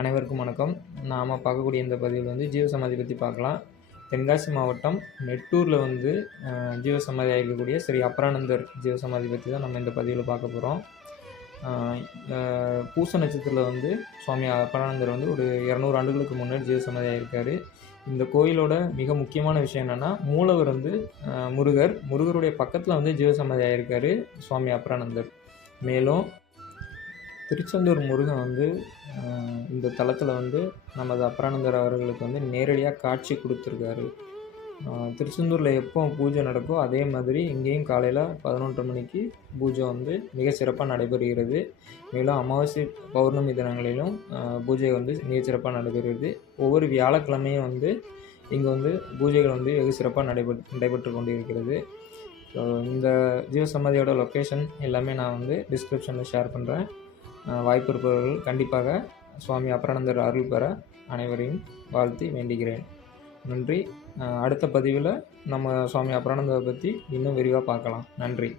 அனைவருக்கும் வணக்கம். நாம் பார்க்கக்கூடிய இந்த பதிவில் வந்து ஜீவசமாதி பற்றி பார்க்கலாம். தென்காசி மாவட்டம் நெட்டூரில் வந்து ஜீவசமாதி ஆகிருக்கக்கூடிய ஸ்ரீ அப்ரானந்தர் ஜீவசமாதி பற்றி தான் நம்ம இந்த பதிவில் பார்க்க போகிறோம் பூச நட்சத்திரத்தில் வந்து சுவாமி அபரானந்தர் வந்து ஒரு இரநூறு ஆண்டுகளுக்கு முன்னாடி ஜீவசமாதி ஆகியிருக்காரு இந்த கோயிலோட மிக முக்கியமான விஷயம் என்னென்னா மூலவர் வந்து முருகர். முருகருடைய பக்கத்தில் வந்து ஜீவசமாதி ஆகியிருக்காரு சுவாமி அப்ரானந்தர். மேலும் திருச்செந்தூர் முருகன் வந்து இந்த தளத்தில் வந்து நமது அப்ரானந்தர் அவர்களுக்கு வந்து நேரடியாக காட்சி கொடுத்துருக்காரு. திருச்செந்தூரில் எப்போ பூஜை நடக்கோ அதே மாதிரி இங்கேயும் காலையில் பதினொன்றரை மணிக்கு பூஜை வந்து மிக சிறப்பாக நடைபெறுகிறது. மேலும் அமாவாசை பௌர்ணமி தினங்களிலும் பூஜை வந்து மிக சிறப்பாக நடைபெறுகிறது. ஒவ்வொரு வியாழக்கிழமையும் வந்து இங்கே வந்து பூஜைகள் வந்து வெகு சிறப்பாக நடைபெற் நடைபெற்று கொண்டு இருக்கிறது ஸோ இந்த ஜீவசமாதியோட லொக்கேஷன் எல்லாமே நான் வந்து டிஸ்கிரிப்ஷனில் ஷேர் பண்ணுறேன் வாய்ப்பு இருப்பவர்கள் கண்டிப்பாக சுவாமி அபரானந்தர் அருள் பெற அனைவரையும் வாழ்த்தி வேண்டுகிறேன். நன்றி. அடுத்த பதிவில் நம்ம சுவாமி அபரானந்தரை பற்றி இன்னும் விரிவாக பார்க்கலாம். நன்றி.